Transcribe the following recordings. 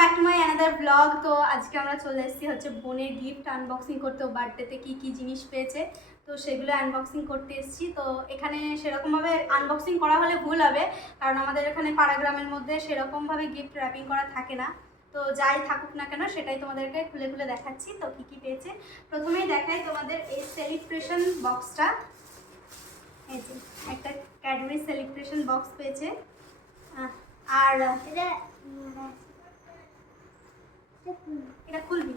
Back to my another blog. তো আজকে আমরা চলে এসেছি হচ্ছে বোনের গিফট আনবক্সিং করতে। বার্থডেতে কি জিনিস পেয়েছে তো সেগুলো আনবক্সিং করতে এসেছি। তো এখানে সেরকমভাবে আনবক্সিং করা হলে ভুল হবে, কারণ আমাদের এখানে পাড়া গ্রামের মধ্যে সেরকমভাবে গিফট র্যাপিং করা থাকে না। তো যাই থাকুক না কেন সেটাই তোমাদেরকে খুলে খুলে দেখাচ্ছি। তো কি পেয়েছে প্রথমেই দেখাই তোমাদের এই সেলিব্রেশন বক্সটা। এই যে একটা ক্যাডবেরি সেলিব্রেশন বক্স পেয়েছে। আর এটা খুলবি?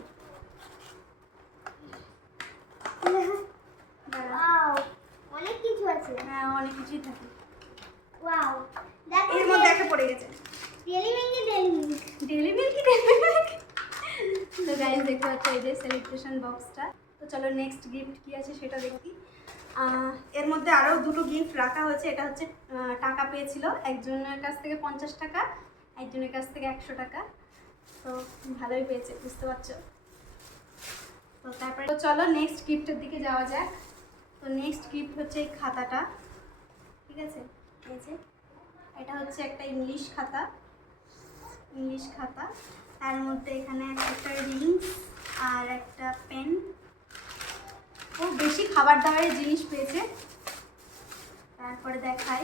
অনেক কিছু আছে। হ্যাঁ, অনেক কিছুই থাকে। ওয়াও, এর মধ্যে একটা পড়ে গেছে ডেইলি মিল্ক। তো গাইস দেখতে পাচ্ছ এই যে সেলিব্রেশন বক্সটা। তো চলো নেক্সট গিফট কি আছে সেটা দেখি। এর মধ্যে আরও দুটো গিফট রাখা হয়েছে। এটা হচ্ছে টাকা পেয়েছিল, একজনের কাছ থেকে 50 টাকা, একজনের কাছ থেকে 100 টাকা। তো ভালোই পেয়েছে, বুঝতে পারছো। তো তারপরে তো চলো নেক্সট গিফটের দিকে যাওয়া যাক। তো নেক্সট গিফট হচ্ছে এই খাতাটা, ঠিক আছে। এই যে এটা হচ্ছে একটা ইংলিশ খাতা। তার মধ্যে এখানে একটা রিং আর একটা পেন। ও বেশি খাবার দাবারের জিনিস পেয়েছে। তারপরে দেখাই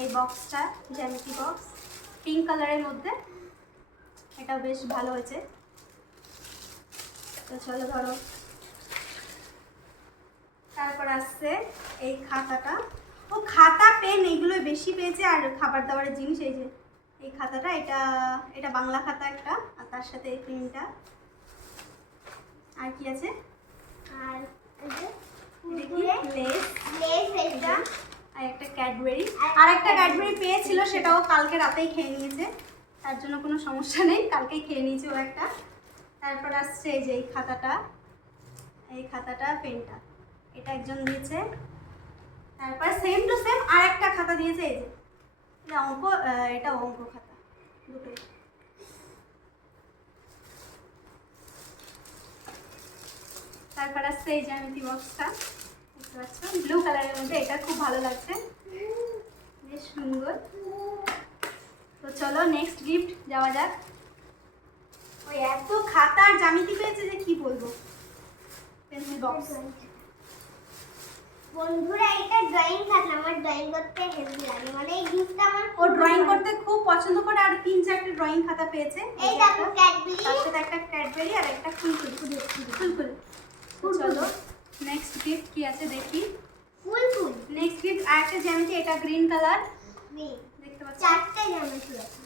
এই বক্সটা, জ্যামিতি বক্স পিঙ্ক কালারের মধ্যে, এটা বেশ ভালো হয়েছে। তো চলো ধরো। তারপর আসছে এই খাতাটা। ও খাতা পেন এইগুলো বেশি পেয়েছে, আর খাবার দাবারের জিনিস। এই যে এই খাতাটা, এটা বাংলা খাতা একটা, আর তার সাথে এই পেনটা। আর কি আছে? আর এটা আর একটা ক্যাডবেরি। আর একটা ক্যাডবেরি পেয়েছিল, সেটাও কালকে রাতেই খেয়ে নিয়েছে, তার জন্য কোনো সমস্যা নেই, কালকেই খেয়ে নিয়েছে ও একটা। তারপর আসছে এই যে এই খাতাটা পেনটা, এটা একজন দিয়েছে। তারপর সেম টু সেম আর একটা খাতা দিয়েছে। এই যে এটা অঙ্ক খাতা দুটোই। তারপর আসছে এই জ্যামিতি বক্সটা, দেখতে পাচ্ছ ব্লু কালারের মধ্যে, এটা খুব ভালো লাগছে, বেশ সুন্দর। তো চলো নেক্সট গিফট যাওয়া যাক। ওই এত খাতা আর জ্যামিতি পেয়েছে যে কি বলবো। Pencil box. বন্ধুরা, এটা ড্রয়িং খাতা, আমার ড্রয়িং করতে হেল্প লাগে, মানে এই গিফটটা আমার ও ড্রয়িং করতে খুব পছন্দ করে, আর 3-4টে ড্রয়িং খাতা পেয়েছে। এই দেখো ক্যাডবেরি, তার সাথে একটা ক্যাডবেরি আর একটা ফুলফুল। চলো নেক্সট গিফট কি আছে দেখি। ফুল নেক্সট গিফট আর একটা জ্যামিতি, এটা গ্রিন কালার, দেখতে পাচ্ছ। 4টে জ্যামিতি আছে।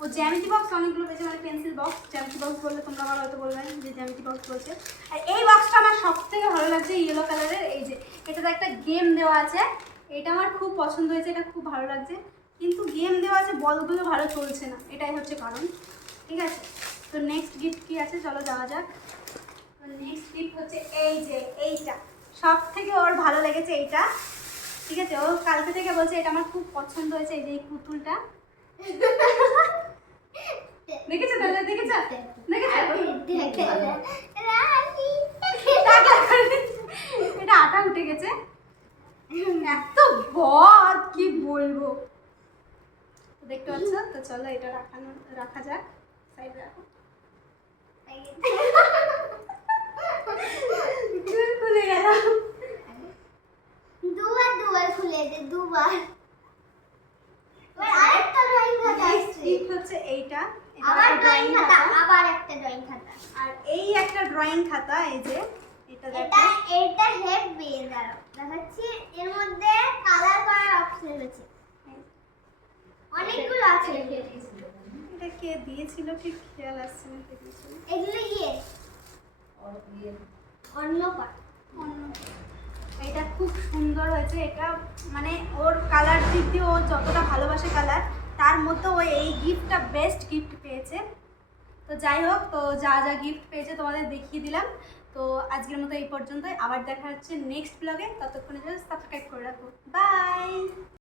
ও জ্যামিতি বক্স অনেকগুলো পেয়েছে, মানে পেন্সিল বক্স। জ্যামিতি বক্স বললে তোমরা আবার হয়তো বলবে যে জ্যামিতি বক্স বলছে। আর এই বক্সটা আমার সব থেকে ভালো লাগছে, ইয়েলো কালারের। এই যে এটাতে একটা গেম দেওয়া আছে, এটা আমার খুব পছন্দ হয়েছে, এটা খুব ভালো লাগছে। কিন্তু গেম দেওয়া আছে, বলগুলো ভালো চলছে না, এটাই হচ্ছে কারণ, ঠিক আছে। তো নেক্সট গিফট কি আছে চলো যাওয়া যাক। নেক্সট গিফট হচ্ছে এই যে এইটা, সব থেকে ওর ভালো লেগেছে এইটা, ঠিক আছে। ও কালকে থেকে বলছে এটা আমার খুব পছন্দ হয়েছে। এই যে এই পুতুলটা দেখেছো দাদা, দেখেছো এটা আটা উঠে গেছে, এত বদ কি বলবো। দেখতে পাচ্ছ। তো চলো এটা রাখা যাক, সাইডে রাখো। খুলে গেল, দুবার খুলে দে, দুবার। আরেকটা ড্রয়িং খাতা আছে, হচ্ছে এইটা, আবার ড্রয়িং খাতা, আবার একটা ড্রয়িং খাতা, আর এই একটা ড্রয়িং খাতা। এই যে এটা দেখো, এটা হেভি, দেখাচ্ছি। এর মধ্যে কালার করার অপশন আছে, অনেকগুলো আছে। এটা কে দিয়েছিল ঠিক খেয়াল আসছে না, কে দিয়েছিল। এগুলো অন্য পার্ট। এটা খুব সুন্দর হয়েছে। এটা মানে ওর কালার দিক দিয়ে ও যতটা ভালোবাসে কালার, তার মধ্যে ও এই গিফটটা বেস্ট গিফট পেয়েছে। তো যাই হোক, তো যা গিফট পেয়েছে তোমাদের দেখিয়ে দিলাম। তো আজকের মতো এই পর্যন্তই, আবার দেখা হচ্ছে নেক্সট ব্লগে। ততক্ষণে সাবস্ক্রাইব করে রাখো। বাই।